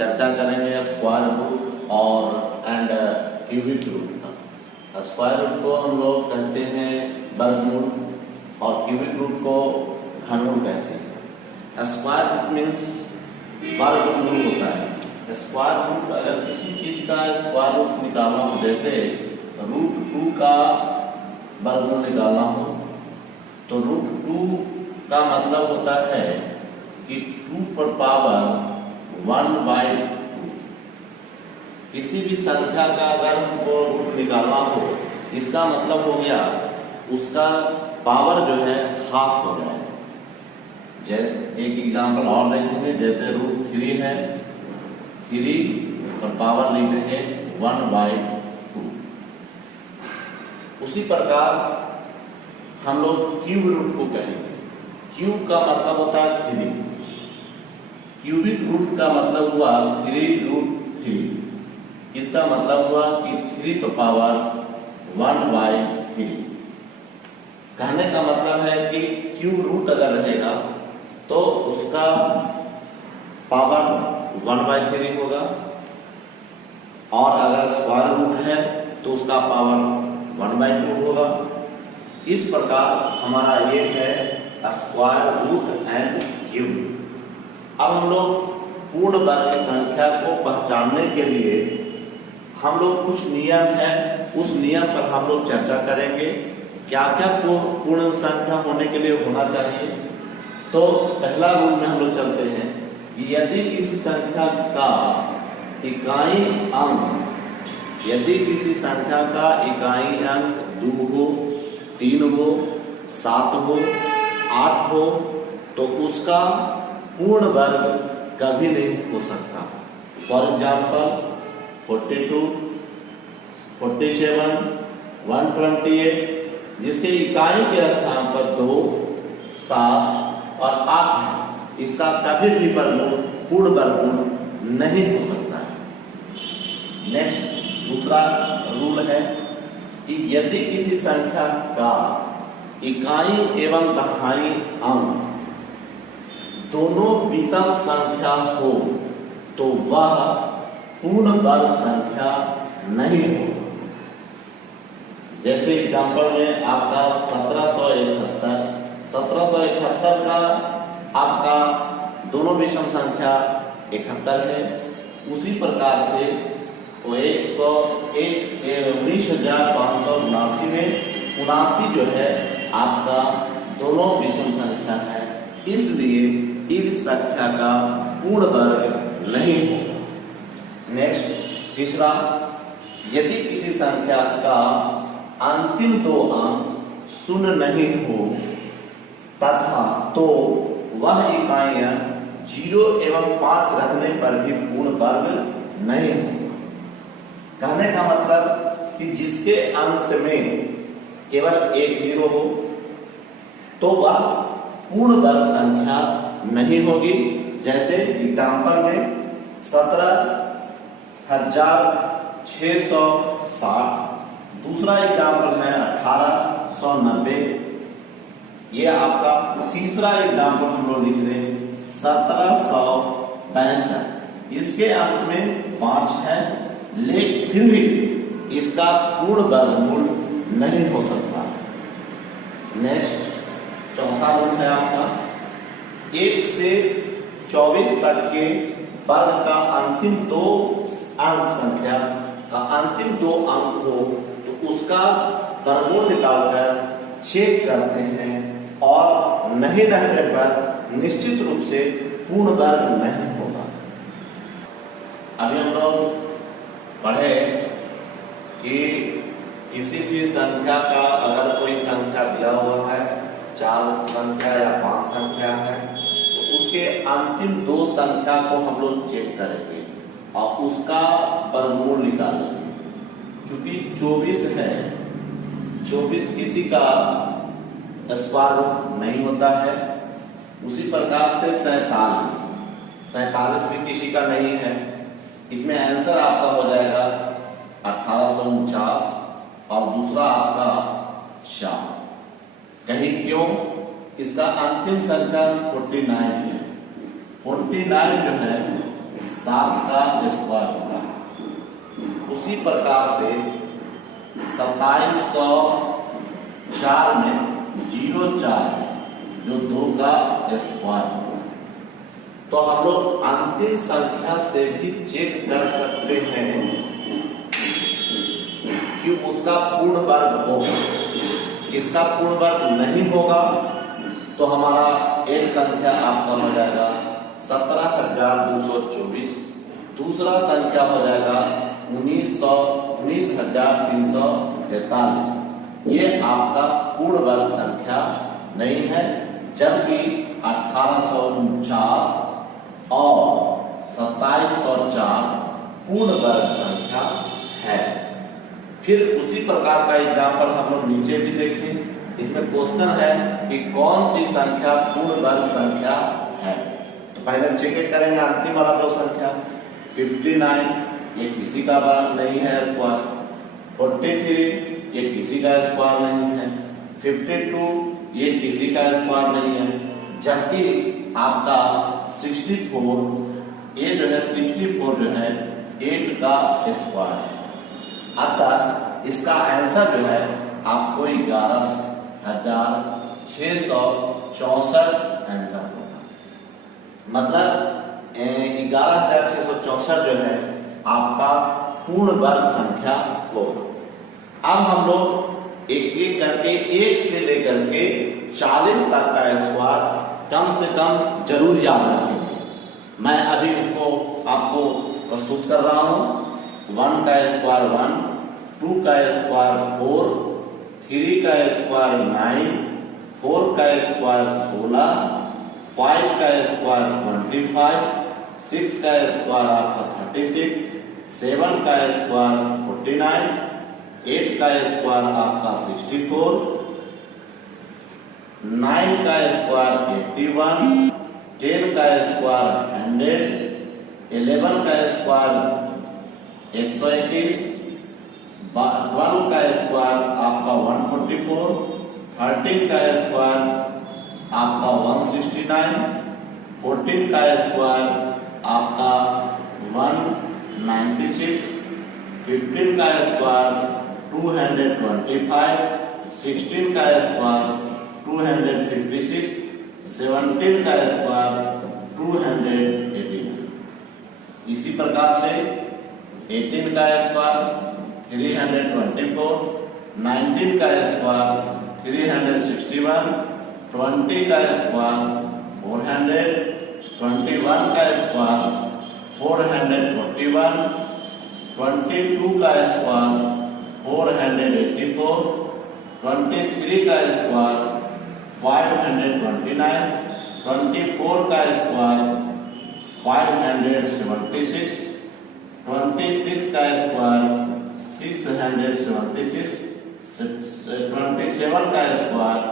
चर्चा करेंगे square root और एंड क्यूबिक रूट का। स्क्वायर रूट को हम लोग कहते हैं वर्गमूल और क्यूबिक रूट को घनमूल कहते हैं। स्क्वायर रूट मीन्स वर्गमूल होता है। स्क्वायर रूट अगर किसी चीज का स्क्वायर रूट निकालना हो, जैसे √2 का वर्गमूल निकालना हो, तो √2 का मतलब होता है कि 2 पर पावर 1/2। किसी भी संख्या का अगर हमको रूट निकालना हो, इसका मतलब हो गया उसका पावर जो है हाफ हो जाए। एक एग्जाम्पल और देखेंगे, जैसे √3 है, 3 पर पावर लिख देंगे 1/2। उसी प्रकार हम लोग क्यूब रूट को कहेंगे। क्यूब का मतलब होता है 3, क्यूबिक रूट का मतलब हुआ 3√3। इसका मतलब हुआ कि 3 पर पावर 1/3। कहने का मतलब है कि क्यूब रूट अगर रहेगा तो उसका पावर 1/3 होगा, और अगर स्क्वायर रूट है तो उसका पावर 1/2 होगा। इस प्रकार हमारा ये है स्क्वायर रूट एंड क्यूब। अब हम लोग पूर्ण वर्ग संख्या को पहचानने के लिए हम लोग कुछ नियम है, उस नियम पर हम लोग चर्चा करेंगे। क्या क्या पूर्ण संख्या होने के लिए होना चाहिए। तो पहला रूल में हम लोग चलते हैं कि यदि किसी संख्या का इकाई अंक, यदि किसी संख्या का इकाई अंक 2 हो, 3 हो, 7 हो, 8 हो, तो उसका पूर्ण वर्ग कभी नहीं हो सकता। फॉर एग्जाम्पल 42, 47, 128, जिसके इकाई के स्थान पर 2, 7 और 8 है, इसका कभी भी वर्गमूल पूर्ण वर्गमूल नहीं हो सकता है। नेक्स्ट दूसरा रूल है कि यदि किसी संख्या का इकाई एवं दहाई अंक दोनों विषम संख्या हो तो वह पूर्ण वर्ग संख्या नहीं हो। जैसे एग्जाम्पल में आपका 1771 का आपका दोनों विषम संख्या 71 है। उसी प्रकार से वो 19,579 में 79 जो है आपका दोनों विषम संख्या है, इसलिए इस संख्या का पूर्ण वर्ग नहीं होगा। नेक्स्ट तीसरा, यदि किसी संख्या का अंतिम 2 अंक शून्य नहीं हो तथा तो वह इकाइयां 0 एवं 5 रखने पर भी पूर्ण वर्ग नहीं होगा। कहने का मतलब कि जिसके अंत में केवल 1 0 हो तो वह पूर्ण वर्ग संख्या नहीं होगी। जैसे एग्जाम्पल में 17,660, दूसरा एग्जाम्पल है 1890। ये आपका तीसरा एग्जाम्पल हम लोग लिख रहे हैं 1765। इसके अंत में 5 है, लेकिन फिर भी इसका पूर्ण वर्गमूल नहीं हो सकता। नेक्स्ट चौथा रूल है आपका 1 से 24 तक के वर्ग का अंतिम 2 अंक संख्या का अंतिम 2 अंक हो तो उसका वर्गमूल निकालकर चेक करते हैं, और नहीं रहने पर निश्चित रूप से पूर्ण वर्ग नहीं होगा। अभी हम लोग पढ़े कि किसी भी संख्या का अगर कोई संख्या दिया हुआ है, 4 संख्या या 5 संख्या है, तो उसके अंतिम 2 संख्या को हम लोग चेक करेंगे और उसका वर्गमूल निकालेंगे। चूंकि 24 है, 24 किसी का स्क्वायर रूट नहीं होता है। उसी प्रकार से 47 भी किसी का नहीं है। इसमें आंसर आपका हो जाएगा 1849 और दूसरा आपका 4। कहीं क्यों? इसका अंतिम संख्या 49 है। 49 जो है 7 का स्क्वायर होगा। उसी प्रकार से 2704 में 0,4 है जो 2 का स्क्वायर होगा। तो हम लोग अंतिम संख्या से भी चेक कर सकते हैं कि उसका पूर्ण वर्ग होगा। इसका पूर्ण वर्ग नहीं होगा तो हमारा एक संख्या आपका हो जाएगा 17,224, दूसरा संख्या हो जाएगा 19,343। ये आपका पूर्ण वर्ग संख्या नहीं है, जबकि 1849 और 2704 पूर्ण वर्ग संख्या है। फिर उसी प्रकार का एग्जाम्पल हम लोग नीचे भी देखें। इसमें क्वेश्चन है कि कौन सी संख्या पूर्ण वर्ग संख्या है। तो पहले चेक करेंगे अंतिम वाला 2 संख्या। 59 ये किसी का वर्ग नहीं है स्क्वायर। 43 ये किसी का स्क्वायर नहीं है। 52 ये किसी का स्क्वायर नहीं है। जबकि आपका 64 ये जो है 64 जो है 8 का स्क्वायर है। अतः इसका आंसर जो है आपको 11,664 आंसर होगा। मतलब 11,664 जो है आपका पूर्ण वर्ग संख्या होगा। अब हम लोग एक एक करके 1 से लेकर के 40 तक का स्क्वायर कम से कम जरूर याद रखेंगे। मैं अभी उसको आपको प्रस्तुत कर रहा हूं। 1 का स्क्वायर 1, 2 का स्क्वायर 4, 3 का स्क्वायर 9, 4 का स्क्वायर 16, 5 का स्क्वायर 25, 6 का स्क्वायर आपका 36, 7 का स्क्वायर 49, 8 का स्क्वायर आपका 64, 9 का स्क्वायर 81, 10 का स्क्वायर 100, 11 का स्क्वायर 121, 12 का स्क्वायर आपका 144, 13 का स्क्वायर आपका 169, 14 का स्क्वायर आपका 196, 15 का स्क्वायर 225, 16 का स्क्वायर 256, 17 का स्क्वायर 289। इसी प्रकार से 18 का स्क्वायर 324, 19 का स्क्वायर 361, 20 का स्क्वायर 400, 21 का स्क्वायर 441, 22 का स्क्वायर 484, 23 का स्क्वायर 529, 24 का स्क्वायर 576, 26 का स्क्वायर 676, 27 का स्क्वायर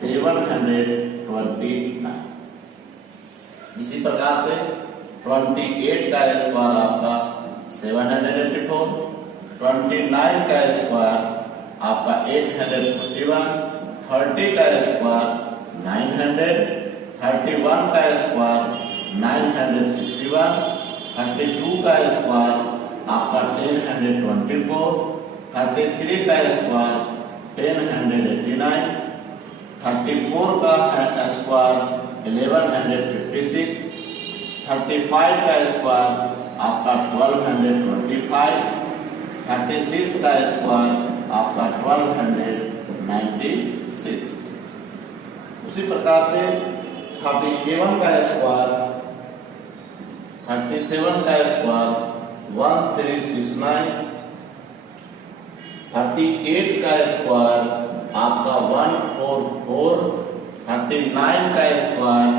729। इसी प्रकार से 28 का स्क्वायर आपका 784, 29 का स्क्वायर आपका 841, 30 का स्क्वायर 900, 31 का स्क्वायर 961, 32 का स्क्वायर आपका 1024, 33 का स्क्वायर 1089, 34 का स्क्वायर 1156, 35 का स्क्वायर आपका 1225, 36 का स्क्वायर आपका 1296। उसी प्रकार से 37 का स्क्वायर 1369, 38 का स्क्वायर आपका 144, 39 का स्क्वायर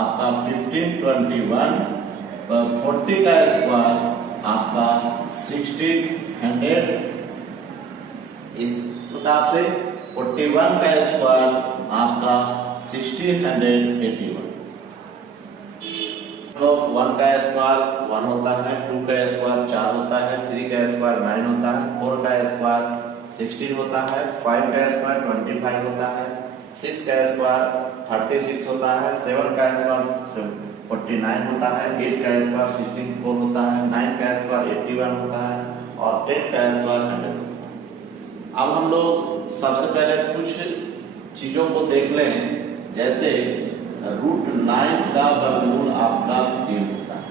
आपका 1521, 40 का स्क्वायर आपका 1600। इस प्रकार से 41 का स्क्वायर आपका 1681। तो 1 का स्क्वायर 1 होता है, 2 का स्क्वायर 4 होता है, 3 का स्क्वायर 9 होता है, 4 का स्क्वायर 16 होता है, 5 का स्क्वायर 25 होता है, 6 का स्क्वायर 36 होता है, 7 का स्क्वायर 49 होता है, 8 का स्क्वायर 24 होता है, 9 का स्क्वायर 81 होता है और 10 का स्क्वायर 100 होता है। अब हम लोग सबसे पहले कुछ चीजों को देख लें, जैसे √9 का वर्गमूल आपका 3 होता है,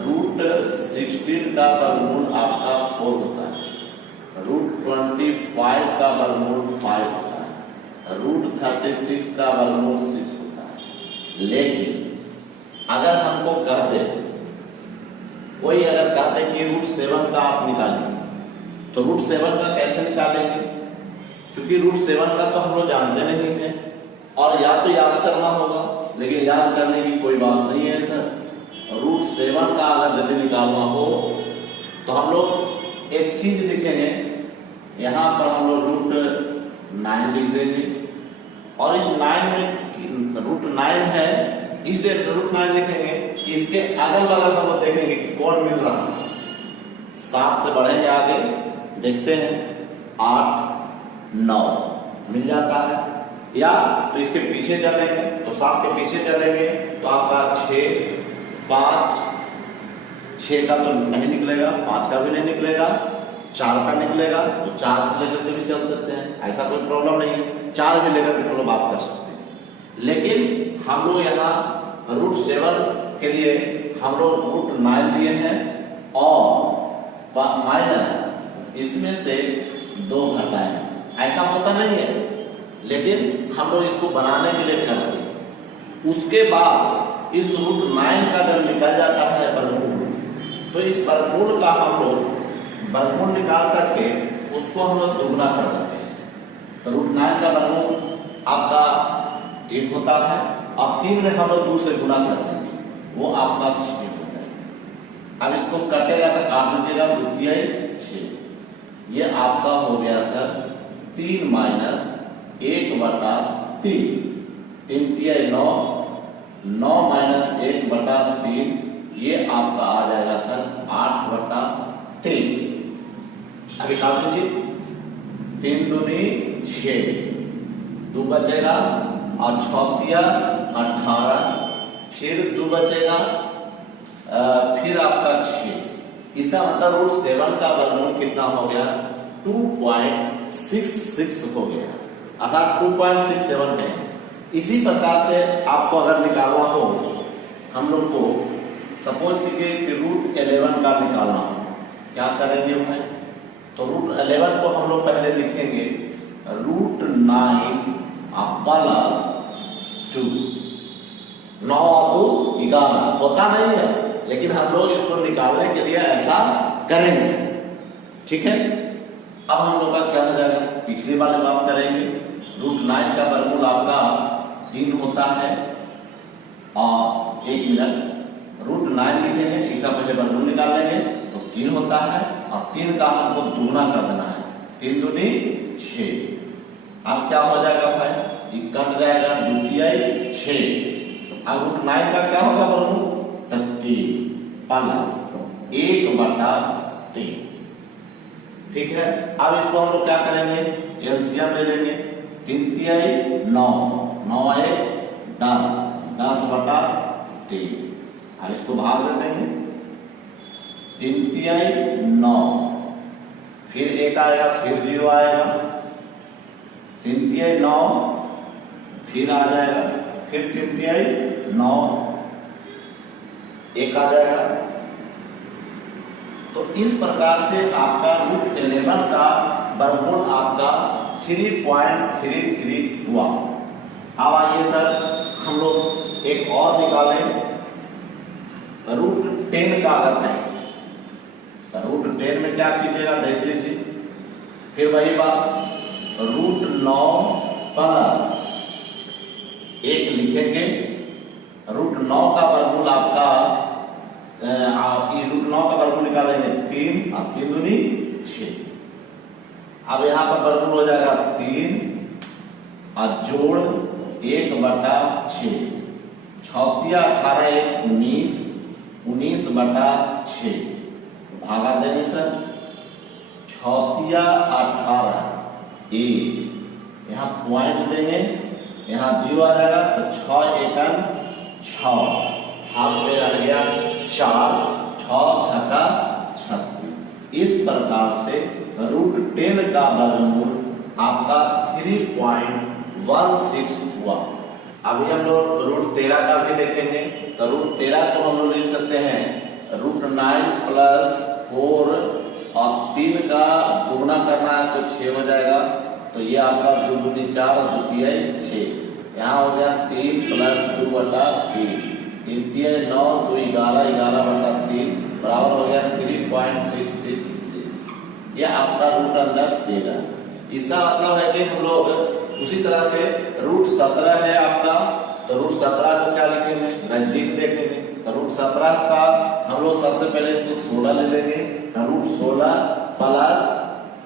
√16 का वर्गमूल आपका 4 होता है, √25 का वर्गमूल 5 होता है, √36 का वर्गमूल 6 होता है। लेकिन अगर हमको कहते, कोई अगर कहते कि √7 का आप निकालेंगे, तो √7 का कैसे निकालेंगे? क्योंकि √7 का तो हम लोग जानते नहीं है और या तो याद करना होगा, लेकिन याद करने की कोई बात नहीं है सर। √7 का अगर यदि निकालना हो तो हम लोग एक चीज लिखेंगे, यहाँ पर हम लोग √9 लिख देंगे और इस 9 में √9 है इसलिए √9 लिखेंगे। इसके अगल बगल हम लोग देखेंगे कि कौन मिल रहा है। 7 से बढ़ेंगे आगे, देखते हैं 8 9 मिल जाता है, या तो इसके पीछे चलेंगे तो 7 के पीछे चलेंगे तो आपका 6 5 6 का तो नहीं निकलेगा, 5 का भी नहीं निकलेगा, 4 का निकलेगा तो 4 को लेकर के भी चल सकते हैं, ऐसा कोई प्रॉब्लम नहीं है, 4 भी लेकर के हम लोग बात कर सकते हैं। लेकिन हम लोग यहाँ √7 के लिए हम लोग √9 दिए हैं और माइनस इसमें से 2 घटाएं, ऐसा होता नहीं है, लेकिन हम लोग इसको बनाने के लिए करते हैं। उसके बाद इस √9 का जब निकल जाता है वर्गमूल, तो इस वर्गमूल का हम लोग वर्गमूल निकाल करके उसको हम लोग दुगना कर देते हैं। तो √9 का वर्गमूल आपका 3 होता है, अब 3 में हम लोग 2 से गुना कर देंगे, वो आपका 6 हो जाएगा। अब इसको कटेगा तो काट दीजिएगा, 2 × 6, ये आपका हो गया सर 3 - 1/3, 3 × 9, 9 - 1/3, ये आपका आ जाएगा सर 8/3। अभी काट दीजिए, 3 दूनी 6, 2 बचेगा और 6 दिया 18, फिर 2 बचेगा, फिर आपका 6। इसका मतलब √7 का वर्गमूल कितना हो गया? 2.66 हो गया, अर्थात 2.67 है। इसी प्रकार से आपको अगर निकालना हो, हम लोग को सपोज कीजिए कि √11 का निकालना हो, क्या करेंगे भाई? तो √11 को हम लोग पहले लिखेंगे √9 + 2, 9 और 2 11 होता नहीं है, लेकिन हम लोग इसको निकालने के लिए ऐसा करेंगे, ठीक है। अब हम लोग का क्या हो जाएगा? पिछली वाले बात करेंगे, √9 का वर्गमूल आपका 3 होता है और 1 मिनट √9 लिखेंगे, इसका पहले वर्गमूल निकाल लेंगे तो 3 होता है और 3 का हमको दुगना कर देना है, 3 दूनी 6। अब क्या हो जाएगा भाई? ये कट जाएगा, 2 × 6। अब √9 का क्या होगा वर्गमूल? 3 + 1/3, ठीक है। अब इसको हम लोग क्या करेंगे? एलसीएम ले लेंगे, 3 × 9, 9 × 1 10, 10/3। अब इसको भाग दे देंगे, 3 × 9, फिर 1 आएगा, फिर 0 आएगा, 3 × 9, फिर आ जाएगा, फिर 3 × 9, 1 आ जाएगा। तो इस प्रकार से आपका √11 का वर्गमूल आपका 3.33 हुआ। अब आइए सर हम लोग एक और निकालें, √10 का अगर नहीं, तो √10 में क्या कीजिएगा देख लीजिए, फिर वही बात, √9 + 1 लिखेंगे, √9 का वर्गमूल आपका √9 का वर्गमूल निकालेंगे 3 और 3 दूनी 6। अब यहाँ पर वर्गमूल हो जाएगा 3 और जोड़ 1/6, 6 × 18 = 19, 19/6 भागा देंगे सर, 6 × 18 1, यहाँ पॉइंट देंगे, यहाँ 0 आ जाएगा तो 6 × 1 = 6, हाथ में रह गया 4, 6 छका 36। इस प्रकार से √10 का वर्गमूल आपका 3.16 हुआ। अभी हम लोग √13 का भी देखेंगे। तो √13 को हम लोग लिख सकते हैं √9 + 4 और 3 का गुणा करना है तो 6 हो जाएगा। तो ये आपका 2 दूनी 4 और 2 तिहाई 6। यहाँ हो गया 3 + 2/3, 3 तिहाई 9, 2 11, 11/3 बराबर हो गया 3.666। ये आपका √13। इसका मतलब है कि हम लोग उसी तरह से √17 है आपका, तो √17 को क्या लिखेंगे, नजदीक देखेंगे। तो √17 का हम लोग सबसे पहले इसको 16 ले लेंगे। √16 +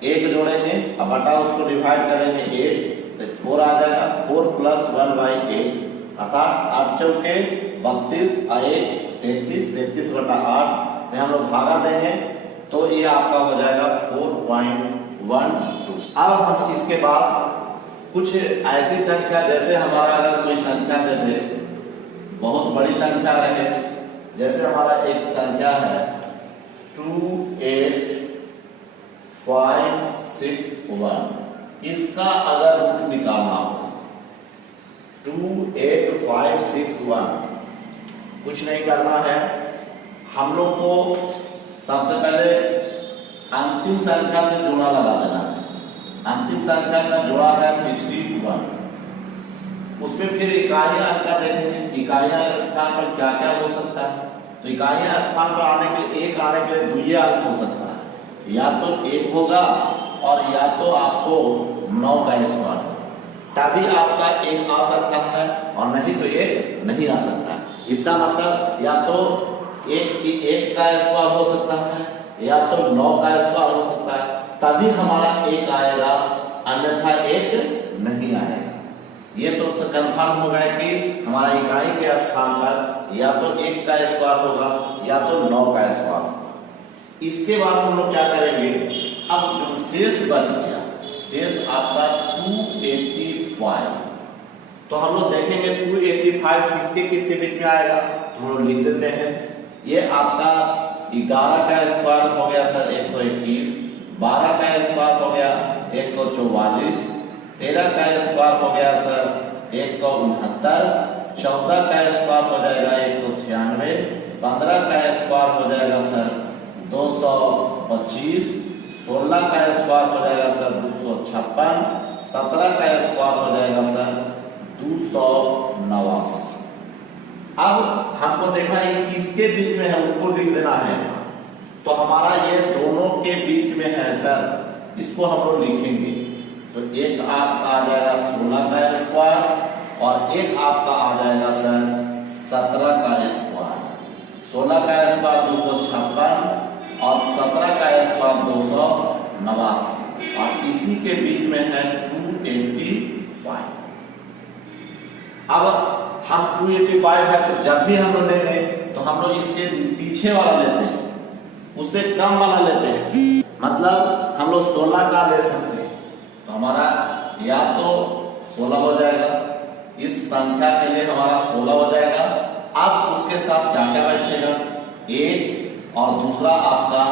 1 जोड़ेंगे और बटा उसको डिवाइड करेंगे 8, तो 4 आ जाएगा। 4 + 1/8 अर्थात 8 चौके 32 और 1 33, 33/8 में हम लोग भागा देंगे तो ये आपका हो जाएगा 4.12। अब हम इसके बाद कुछ ऐसी संख्या, जैसे हमारा अगर कोई संख्या दे दे, बहुत बड़ी संख्या रहे, जैसे हमारा एक संख्या है 28561, इसका अगर रूट निकालना हो 28561, कुछ नहीं करना है, हम लोग को सबसे पहले अंतिम संख्या से जोड़ा लगा देना है। अंतिम संख्या का जोड़ा है 61, उसमें फिर इकाइयां अंका देखेंगे, इकाइयां स्थान पर क्या क्या हो सकता है। तो इकाइयां स्थान पर आने के लिए, एक आने के लिए द्वितीय अंक हो सकता है, या तो 1 होगा और या तो आपको 9 का स्क्वायर, तभी आपका 1 आ सकता है, और नहीं तो 1 नहीं आ सकता। इसका मतलब या तो 1 का स्क्वायर हो सकता है या तो 9 का स्क्वायर हो सकता है, तभी हमारा 1 आएगा, अन्यथा 1 नहीं आएगा। ये तो कंफर्म हो गया कि हमारा इकाई के स्थान पर या तो 1 का स्क्वायर होगा या तो 9 का स्क्वायर। इसके बाद हम लोग क्या करेंगे, अब जो शेष बच गया, शेष आपका 285, तो हम लोग देखेंगे 285 किसके किसके बीच में आएगा, तो हम लोग लिख देते हैं। ये आपका 11 का स्क्वायर हो गया सर 121, 12 का स्क्वायर हो गया 144, 13 का स्क्वायर हो गया सर 169, 14 का स्क्वायर हो जाएगा 196, 15 का स्क्वायर हो जाएगा सर 225, 16 का स्क्वायर हो जाएगा सर 256, 17 का स्क्वायर हो जाएगा सर 289। अब हमको देखना है किसके बीच में है, उसको लिख देना है। तो हमारा ये दोनों के बीच में है सर, इसको हम लोग लिखेंगे। तो एक आपका आ जाएगा 16 का स्क्वायर और एक आपका आ जाएगा सर 17 का स्क्वायर। 16 का स्क्वायर 256 और 17 का स्क्वायर 289, और इसी के बीच में है 285। अब हम 285 है, तो जब भी हम लोग लेंगे तो हम लोग इसके पीछे वाला लेते हैं, उससे कम वाला लेते हैं। मतलब हम लोग 16 का ले सकते हैं, तो हमारा या तो 16 हो जाएगा, इस संख्या के लिए हमारा 16 हो जाएगा। अब उसके साथ क्या क्या बैठेगा, 1 और दूसरा आपका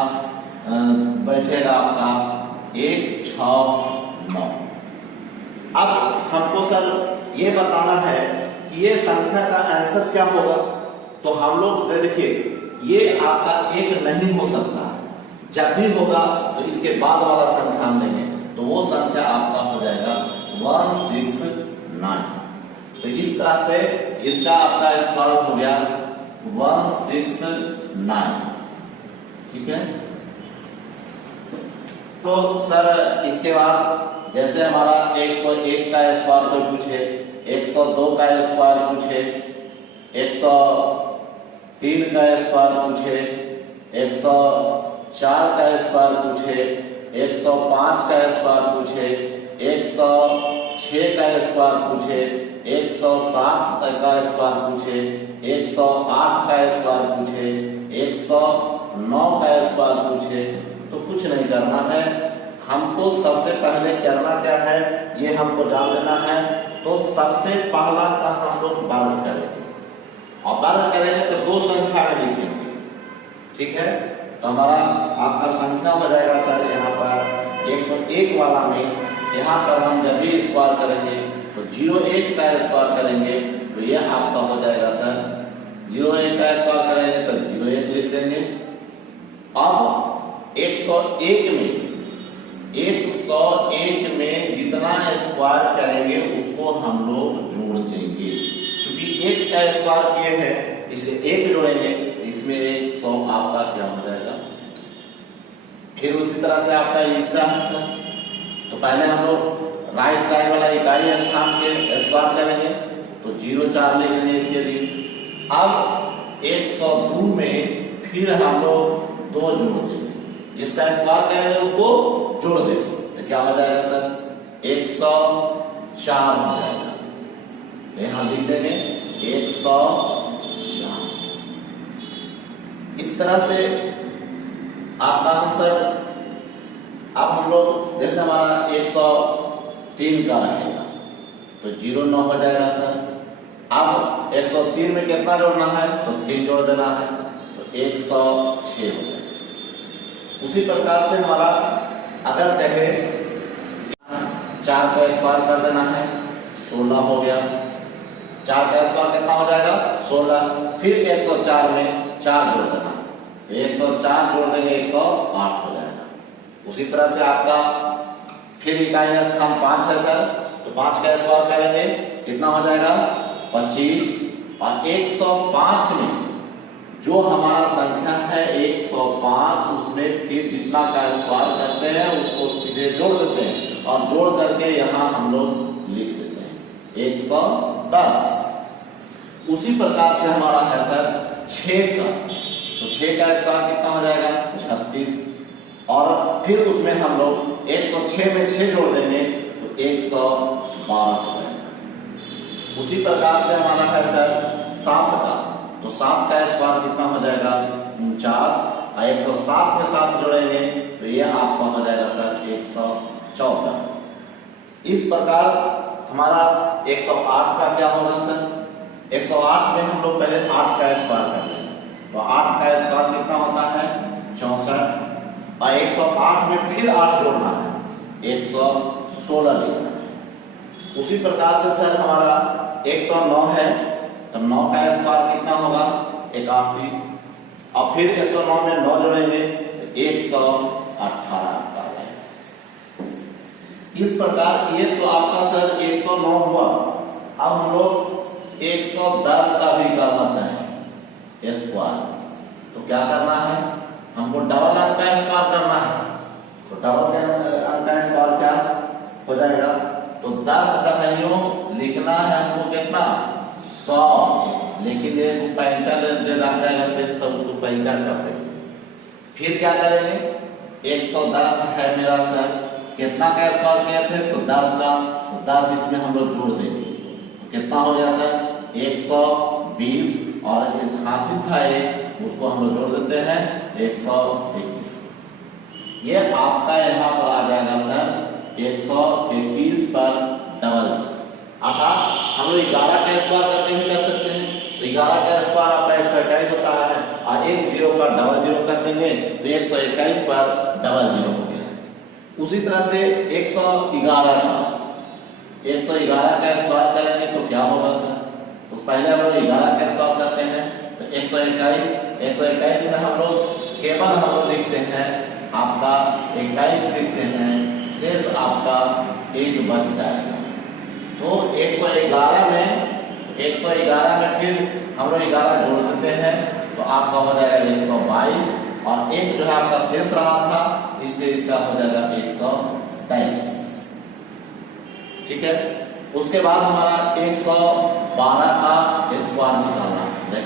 बैठेगा आपका 1 6 9। अब हमको सर ये बताना है कि ये संख्या का आंसर क्या होगा। तो हम लोग देखिए, ये आपका 1 नहीं हो सकता, जब भी होगा तो इसके बाद वाला संख्या हम लेंगे, तो वो संख्या आपका हो जाएगा 169। तो इस तरह से इसका आपका स्क्वायर हो गया 169, ठीक है। तो सर इसके बाद जैसे हमारा 101 का स्क्वायर कोई पूछे, 102 का स्क्वायर पूछे, 103 का स्क्वायर पूछे, 104 का स्क्वायर पूछे, 105 का स्क्वायर पूछे, 106 का स्क्वायर पूछे, 107 का स्क्वायर पूछे, 108 का स्क्वायर पूछे, 109 का स्क्वायर पूछे, तो कुछ नहीं करना है, हमको सबसे पहले करना क्या है ये हमको जान लेना है। तो सबसे पहला का हम लोग वर्ग करेंगे, और वर्ग करेंगे तो 2 संख्या में लिखेंगे। ठीक है। तो हमारा आपका संख्या हो जाएगा सर यहाँ पर 101 वाला में, यहाँ पर हम जब भी स्क्वायर करेंगे तो 01 का स्क्वायर करेंगे तो यह आपका हो जाएगा सर 01 का स्क्वायर करेंगे तो 01 लिख देंगे। अब 101 में जितना स्क्वायर करेंगे उसको हम लोग जोड़ देंगे, क्योंकि 1 का स्क्वायर किए हैं इसलिए 1 जोड़ेंगे, इसमें 100 आपका क्या हो जाएगा। फिर उसी तरह से आपका इसका है सर, तो पहले हम लोग राइट साइड वाला इकाई स्थान के स्क्वायर करेंगे तो 04 लिख देंगे इसके लिए। अब 102 में फिर हम लोग 2 जोड़ देंगे, जिसका स्क्वायर करेंगे उसको जोड़ देंगे तो क्या हो जाएगा सर 104 हो जाएगा। यहां लिख देंगे 104। इस तरह से आपका आंसर अब हम लोग जैसे हमारा 103 का रहेगा तो 09 हो जाएगा सर। अब 103 में कितना जोड़ना है तो 3 जोड़ देना है तो 106 हो जाएगा। उसी प्रकार से हमारा अगर कहे 4 का स्क्वायर कर देना है 16 हो गया, 4 का स्क्वायर कितना हो जाएगा 16। फिर 104 में 4 जोड़ देना तो 104 जोड़ देंगे 108 हो जाएगा। उसी तरह से आपका फिर इकाई स्थान 5 है सर, तो 5 का स्क्वायर करेंगे कितना हो जाएगा 25, और 105 में जो हमारा संख्या है 105 उसमें फिर जितना का स्क्वायर करते हैं उसको सीधे जोड़ देते हैं और जोड़ करके यहाँ हम लोग लिख देते हैं 110। उसी प्रकार से हमारा है सर 6 का, तो 6 का स्क्वायर कितना हो जाएगा 36, और फिर उसमें हम लोग 106 में 6 जोड़ देंगे तो 112 हो जाएगा। उसी प्रकार से हमारा है सर 7 का, तो 7 का स्क्वायर कितना हो जाएगा 49, और 107 में 7 जोड़ेंगे तो ये आपका हो जाएगा सर 114। इस प्रकार हमारा 108 का क्या होगा सर, 108 में हम लोग पहले 8 का स्क्वायर कर लेंगे तो 8 का स्क्वायर कितना होता है 64, और 108 में फिर 8 जोड़ना है 116 लिखना है। उसी प्रकार से सर हमारा 109 है तो 9 का स्क्वायर कितना होगा 81, और फिर 109 में 9 जोड़ेंगे तो 118 का है। इस प्रकार ये तो आपका सर 109 हुआ। अब हम लोग 110 का भी करना चाहेंगे स्क्वायर, तो क्या करना है हमको डबल अंक का स्क्वायर करना है, तो डबल अंक का स्क्वायर क्या हो जाएगा तो 10 दहाइयों लिखना है हमको कितना 100, लेकिन ये 65 जो रह जाएगा शेष तो उसको 65 करते हैं। फिर क्या करेंगे 110 है मेरा सर, कितना का स्क्वायर किए थे तो 10 का, तो 10 इसमें हम लोग जोड़ देंगे तो कितना हो गया सर 120, और हासिल था ये उसको हम लोग जोड़ देते हैं 121। ये आपका यहाँ पर आ जाएगा सर 121 पर डबल, अर्थात हम लोग 11 का स्क्वायर करके भी कर सकते हैं, तो 11 का स्क्वायर आपका 121 होता है, और एक 0 पर डबल 0 कर देंगे तो 121 पर डबल 0 हो गया। उसी तरह से 111 का स्क्वायर करेंगे तो क्या होगा सर, तो पहले हम लोग 11 का स्क्वायर करते हैं तो 121 में हम लोग केवल हम लोग लिखते हैं आपका 21 लिखते हैं, शेष आपका 1 बच जाएगा। तो 111 में फिर हम लोग 11 जोड़ देते हैं तो आपका हो जाएगा 122, और 1 जो है आपका शेष रहा था इसलिए इसका हो जाएगा 123। ठीक है। उसके बाद हमारा 112 का स्क्वायर निकालना है,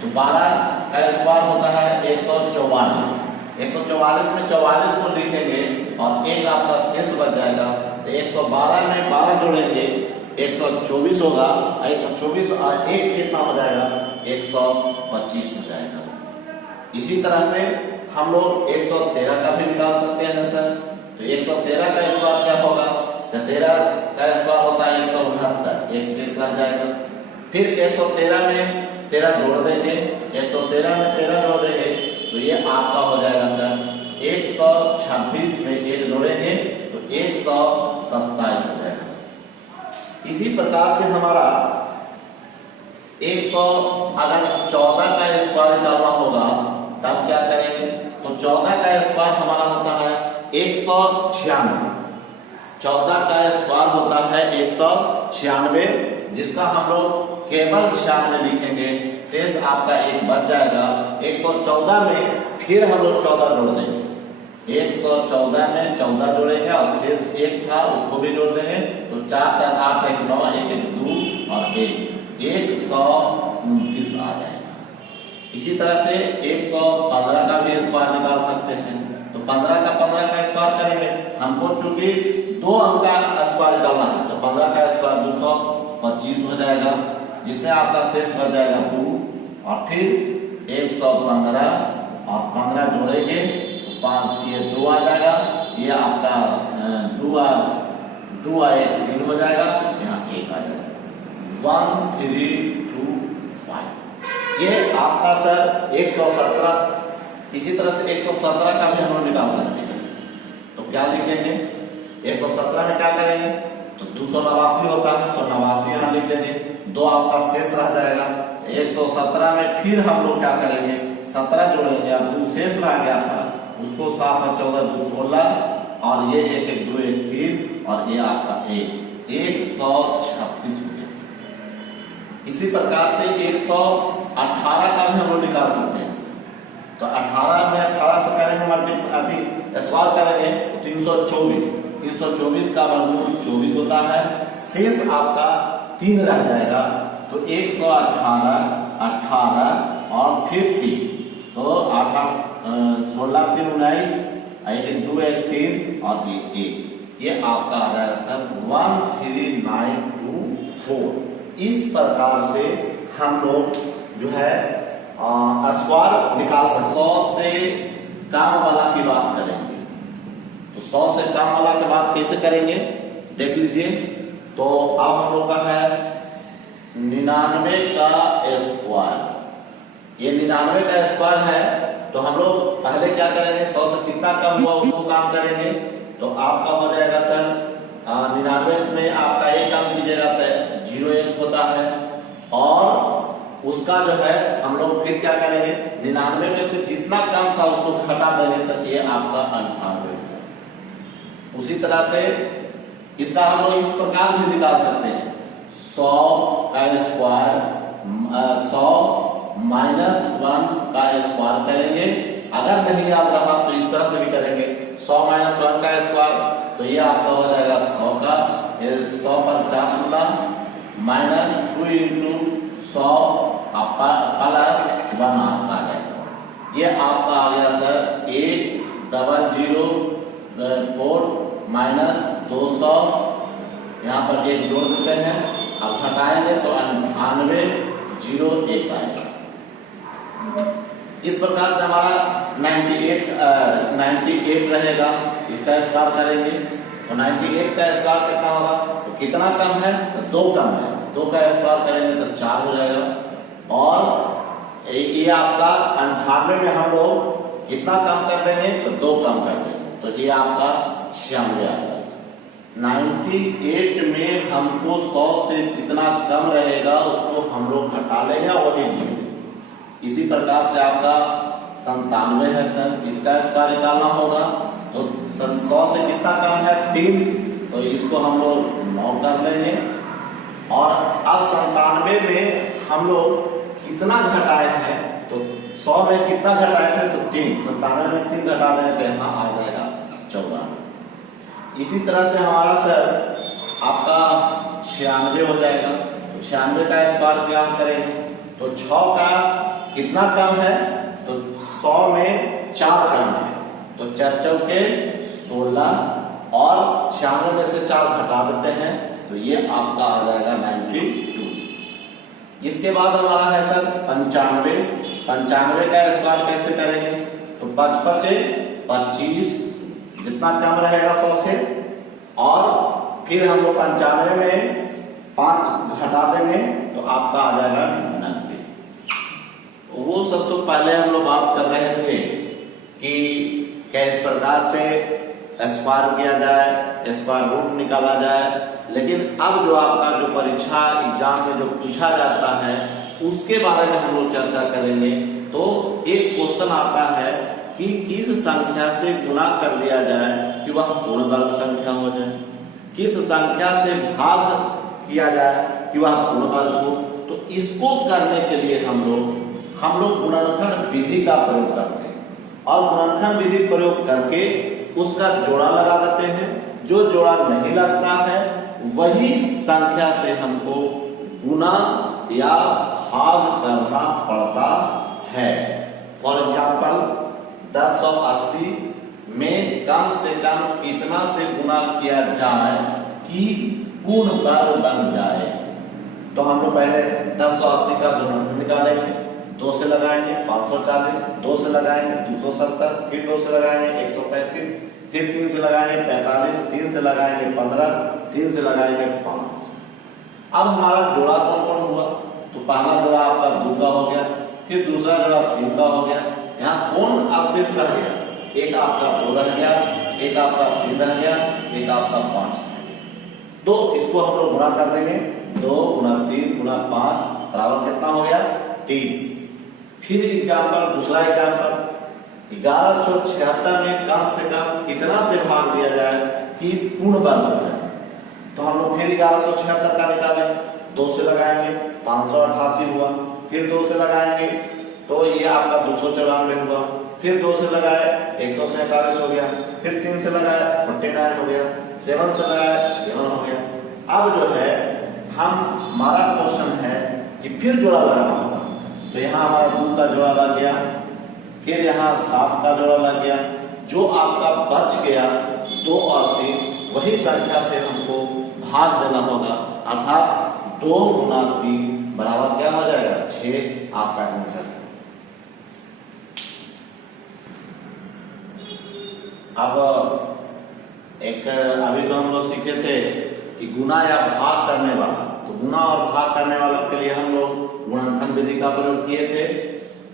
तो 12 का स्क्वायर होता है 144। 144 में 44 को लिखेंगे और 1 आपका शेष बच जाएगा, तो 112 में 12 जोड़ेंगे 124 होगा, 124 और 1 कितना हो जाएगा 125 हो जाएगा। इसी तरह से हम लोग 113 का भी निकाल सकते हैं सर, तो 113 का स्क्वायर क्या होगा, तो 13 का स्क्वायर होता है 169, 1 शेष रह जाएगा। फिर 113 में 13 जोड़ देंगे, 113 में 13 जोड़ देंगे तो 126 में 1 जोड़ेंगे तो 127 हो जाएगा। इसी प्रकार से हमारा 100 अगर 14 का स्क्वायर निकालना होगा तब क्या करेंगे, तो 14 का स्क्वायर हमारा होता है 196। 14 का स्क्वायर होता है 196, जिसका हम लोग केवल 96 लिखेंगे, शेष आपका 1 बच जाएगा। 114 में फिर हम लोग 14 जोड़ देंगे, 114 में 14 जोड़ेंगे और शेष 1 था उसको भी जोड़ देंगे, तो 4 4 8 1 9 1 1 2 और 129 आ जाएगा। इसी तरह से 115 का भी स्क्वायर निकाल सकते हैं, तो 15 का स्क्वायर करेंगे, हमको चूंकि 2 अंक का स्क्वायर निकालना है, तो 15 का स्क्वायर 225 हो जाएगा, जिसमें आपका शेष बच जाएगा 2 और फिर 115 और 15 जोड़ेंगे तो 5 ये 2 आ जाएगा, ये आपका 2 1 3 हो जाएगा, यहाँ 1 आ जाएगा। 1 3 2 5 ये आपका सर 117। इसी तरह से 117 का भी हम लोग निकाल सकते हैं, तो क्या लिखेंगे, 117 में क्या करेंगे, तो 289 होता है तो 89 यहाँ लिख देंगे, 2 आपका शेष रह जाएगा। 117 में फिर हम लोग क्या करेंगे, 17 जोड़ेंगे और 2 शेष रह गया था उसको 7 7 14 2 16 और ये 1 1 2 1 3 और ये आपका 136 हो गया। इसी प्रकार से 118 का भी हम लोग निकाल सकते हैं, तो 18 में 18 से करेंगे मल्टीप्लाई स्क्वायर करेंगे तो 324 का वर्गमूल 24 होता है, शेष आपका 3 रह जाएगा, तो 118 18 और फिर 3, तो 8 16 3 19 1 2 1 3 और 1 ये आपका आ जाएगा सर 13924। इस प्रकार से हम लोग जो है स्क्वायर निकाल सकते। 100 से कम वाला की बात करेंगे, तो 100 से कम वाला की बात कैसे करेंगे देख लीजिए। तो अब हम लोग का है 99 का स्क्वायर, ये 99 का स्क्वायर है, तो हम लोग पहले क्या करेंगे, 100 से कितना कम हुआ उसको काम करेंगे, तो आपका हो जाएगा सर 99 में आपका एक काम कीजिएगा तो 0 1 होता है, और उसका जो है हम लोग फिर क्या करेंगे, 99 में से जितना कम था उसको घटा देंगे, तो ये आपका 98। उसी तरह से इसका हम लोग इस प्रकार भी निकाल सकते हैं, 100 का स्क्वायर 100 माइनस 1 का स्क्वायर करेंगे। अगर नहीं याद रहा तो इस तरह से भी करेंगे, 100 माइनस 1 का स्क्वायर, तो ये आपका हो जाएगा 100 का 100 पर 4 16 माइनस 2 इंटू 100 प्लस 1 आपका आ जाएगा। ये आपका आ गया सर 1004 माइनस 200, यहाँ पर 1 जोड़ देते हैं, अब घटाएंगे तो 9801 आएगा। इस प्रकार से हमारा 98 रहेगा, इसका स्क्वायर करेंगे तो 98 का स्क्वायर कितना होगा, तो कितना कम है, तो 2 कम है, 2 का स्क्वायर करेंगे तो 4 हो जाएगा, और ये आपका 98 में हम लोग कितना कम कर देंगे, तो 2 कम कर देंगे, तो ये आपका 96 आ जाएगा। 98 में हमको 100 से जितना कम रहेगा उसको हम लोग घटा लेंगे और वही लेंगे। इसी प्रकार से आपका 97 है सर, इसका स्क्वायर निकालना होगा, तो 100 से कितना कम है 3, तो इसको हम लोग 9 कर लेंगे, और अब 97 में हम लोग कितना घटाए हैं, तो 100 में कितना घटाए थे, तो 3, 97 में 3 घटा देंगे तो यहाँ आ जाएगा 94। इसी तरह से हमारा सर आपका 96 हो जाएगा, तो 96 का स्क्वायर क्या करेंगे, तो 6 का कितना कम है, तो 100 में 4 कम है, तो 4 चौके 16 और 96 में से 4 घटा देते हैं, तो ये आपका आ जाएगा 92। इसके बाद हमारा है सर 95। 95 का स्क्वायर कैसे करेंगे, तो 5 5 25 जितना कम रहेगा 100 से, और फिर हम लोग 95 में 5 घटा देंगे तो आपका आ जाएगा 90। वो सब तो पहले हम लोग बात कर रहे थे कि किस प्रकार प्रकार से स्क्वायर किया जाए, स्क्वायर रूट निकाला जाए। लेकिन अब जो आपका जो परीक्षा एग्जाम में जो पूछा जाता है उसके बारे में हम लोग चर्चा करेंगे। तो एक क्वेश्चन आता है कि किस संख्या से गुणा कर दिया जाए कि वह पूर्ण वर्ग संख्या हो जाए, किस संख्या से भाग किया जाए कि वह पूर्ण वर्ग हो। तो इसको करने के लिए हम लोग गुणनखंड विधि का प्रयोग करते हैं और गुणनखंड विधि प्रयोग करके उसका जोड़ा लगा देते हैं। जो जोड़ा नहीं लगता है वही संख्या से हमको गुना या भाग करना पड़ता है। फॉर एग्जाम्पल 1080 में कम से कम कितना से गुना किया जाए कि पूर्ण वर्ग बन जाए। तो हम लोग पहले 1080 का गुणनखंड निकालेंगे, 2 से लगाएंगे 540, 2 से लगाएंगे 270, फिर 2 से लगाएंगे 135, फिर 3 से लगाएंगे 45, 3 से लगाएंगे 15, 3 से लगाएंगे 5। अब हमारा जोड़ा कौन कौन हुआ? तो पहला जोड़ा आपका 2 का हो गया, फिर दूसरा जोड़ा 3 का हो गया। यहाँ कौन अवशेष रह गया? एक आपका 2 रह गया, एक आपका 3 रह गया, एक आपका 5 रह गया। तो इसको हम लोग गुणा कर देंगे, 2 गुणा 3 गुणा 5 बराबर कितना हो गया? 30। फिर एग्जाम्पल, दूसरा एग्जाम्पल 1176 में कम से कम कितना से भाग दिया जाए कि पूर्ण वर्ग हो जाए। तो हम लोग फिर 1176 का निकालेंगे, 2 से लगाएंगे 588 हुआ, फिर 2 से लगाएंगे तो ये आपका 294 हुआ, फिर 2 से लगाए 147 हो गया, फिर 3 से लगाए 49 हो गया, 7 से लगाए 7 हो गया। अब जो है हमारा क्वेश्चन है कि फिर जोड़ा लगाना होगा। तो यहाँ हमारा 2 का जोड़ा लग गया, फिर यहाँ 7 का जोड़ा लग गया। जो आपका बच गया 2 और 3 वही संख्या से हमको भाग देना होगा, अर्थात 2 गुना 3 बराबर क्या हो जाएगा? 6 आपका आंसर। अब अभी तो हम लोग सीखे थे कि गुना या भाग करने वाला, तो गुना और भाग करने वालों के लिए हम लोग गुणनखंड विधि का प्रयोग किए थे।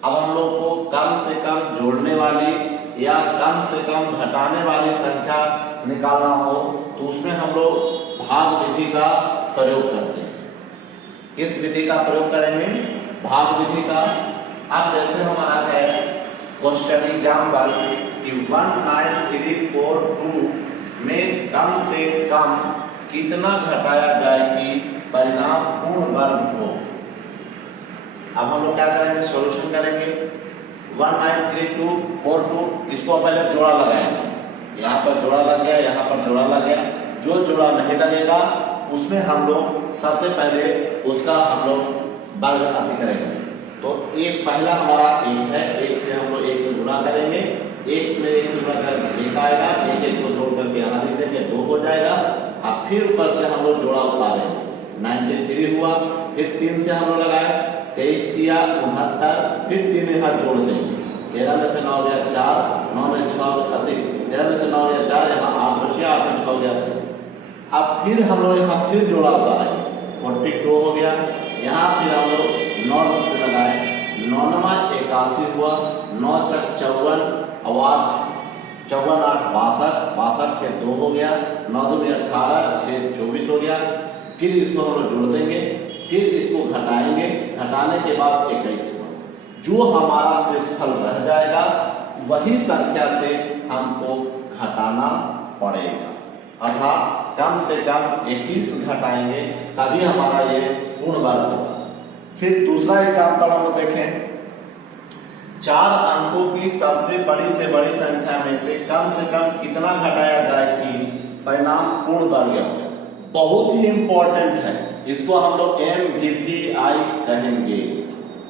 अब हम लोग को कम से कम जोड़ने वाली या कम से कम घटाने वाली संख्या निकालना हो तो उसमें हम लोग भाग विधि का प्रयोग करते हैं। किस विधि का प्रयोग करेंगे? भाग विधि का। अब जैसे हमारा है क्वेश्चन एग्जाम्पल 19342 में कम से कम कितना घटाया जाए कि परिणाम पूर्ण वर्ग हो। अब हम लोग क्या करेंगे? सॉल्यूशन करेंगे। 19342, इसको पहले जोड़ा लगाएंगे। यहाँ पर जोड़ा लग गया, यहाँ पर जोड़ा लग गया। जो जोड़ा नहीं लगेगा उसमें हम लोग सबसे पहले उसका हम लोग वर्ग अति करेंगे। तो एक पहला हमारा 1 है, 1 से हम लोग 1 में गुणा करेंगे, 1 में 1 से गुणा करेंगे 1 आएगा, 1 को जोड़ करके यहाँ लिख देंगे 2 हो जाएगा। अब फिर ऊपर से हम लोग जोड़ा उतारेंगे, 93 हुआ, फिर 3 से हम लोग लगाए 23 दिया 69, फिर 3 यहाँ जोड़ देंगे, 13 में से 9 गया 4, 9 में 6 अधिक 13 में से 9 गया 4, यहाँ 8 बचे, 8 में 6 गया 3। अब फिर हम लोग यहाँ फिर जोड़ा उतारेंगे, 42 हो गया। यहाँ फिर हम लोग 9 से लगाए, 9 नमा 81 हुआ, 9 चक 54 और 8 54 8 62, 62 के 2 हो गया, 9 2 18, 6 24 हो गया। फिर इसको हम लोग जोड़ देंगे, फिर इसको घटाएंगे, घटाने के बाद 21 हुआ। जो हमारा शेषफल रह जाएगा वही संख्या से हमको घटाना पड़ेगा, अर्थात कम से कम 21 घटाएंगे तभी हमारा ये पूर्ण वर्ग होगा। फिर दूसरा एग्जाम्पल हम लोग देखें, 4 अंकों की सबसे बड़ी से बड़ी संख्या में से कम कितना घटाया जाए कि परिणाम पूर्ण वर्ग हो। बहुत ही इंपॉर्टेंट है, इसको हम लोग MVPI कहेंगे।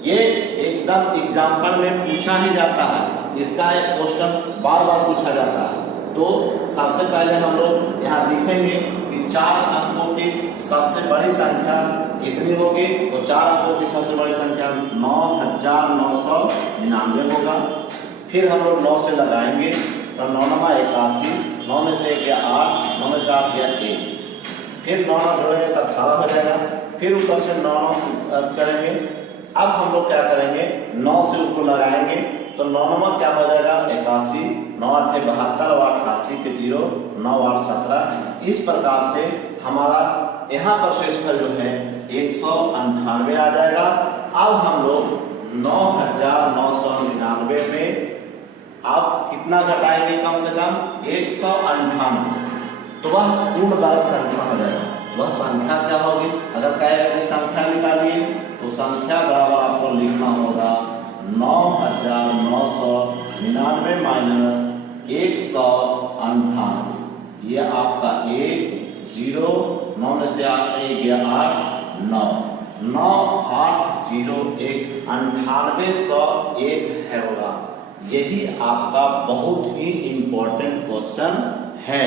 ये एकदम एग्जाम्पल में पूछा ही जाता है, इसका एक क्वेश्चन बार बार पूछा जाता है। तो सबसे पहले हम लोग यहाँ लिखेंगे कि 4 अंकों की सबसे बड़ी संख्या कितनी होगी। तो 4 अंकों की सबसे बड़ी संख्या 9999 होगा। फिर हम लोग 9 से लगाएंगे तो 9 नमा 81, 9 में से 1 गया 8, 9 में से 8 गया 1, फिर 9 जोड़ेंगे तो 18 हो जाएगा। फिर ऊपर से 9 करेंगे। अब हम लोग क्या करेंगे, 9 से उसको लगाएंगे तो 9 नमा क्या हो जाएगा 81, 9 8 72 और 88 पे 0, 9 8 17। इस प्रकार से हमारा यहाँ पर शेषफल जो है 198 आ जाएगा। अब हम लोग 9999 में अब कितना घटाएंगे, कम से कम 198, तो वह पूर्ण वर्ग संख्या हो जाएगा। वह संख्या क्या होगी, अगर कहेगा कि संख्या निकालिए तो संख्या बराबर आपको लिखना होगा 9999 माइनस 198। ये आपका 1 0 9 में से 1 गया 8 9 9 8 0 1 9801 है होगा। यही आपका बहुत ही इंपॉर्टेंट क्वेश्चन है।